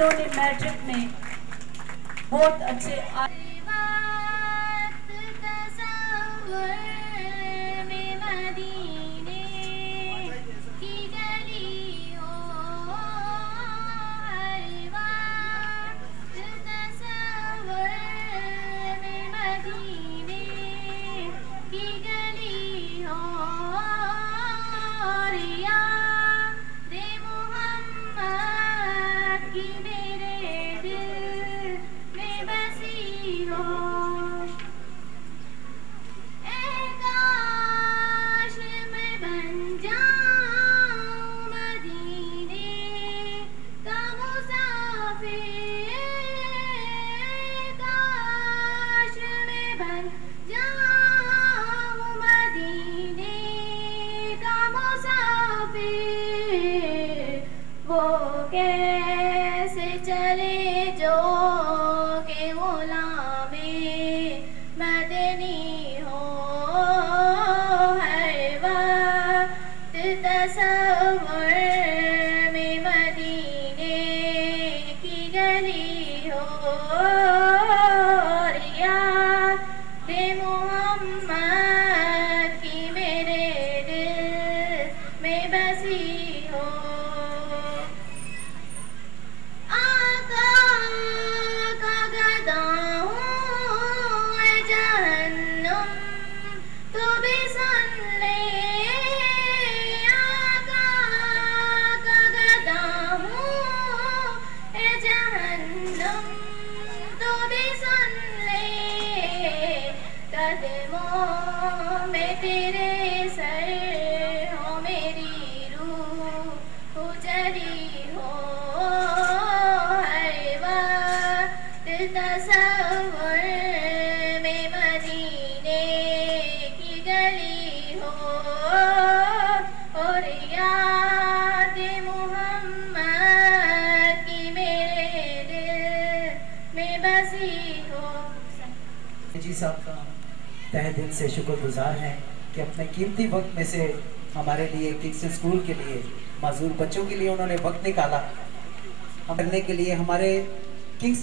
जिन्होंने मैट्रिक में बहुत अच्छे कैसे चले जो के गुलामे मदनी हो हर वक्त तसव्वुर में मदीने की गली हो और याद मोहम्मद की मेरे दिल में बसी हो। तेरे सर हो मेरी रूह उजड़ी हो हर वक्त तसव्वुर में मदीने की गली हो और याद मोहम्मद की मेरे दिल में बसी हो। जी साहब का तहे दिल से शुक्रगुजार हैं कि अपने कीमती वक्त में से हमारे लिए किंग्स्टन स्कूल के लिए माजूर बच्चों के लिए उन्होंने वक्त निकाला करने के लिए हमारे किंग्स्टन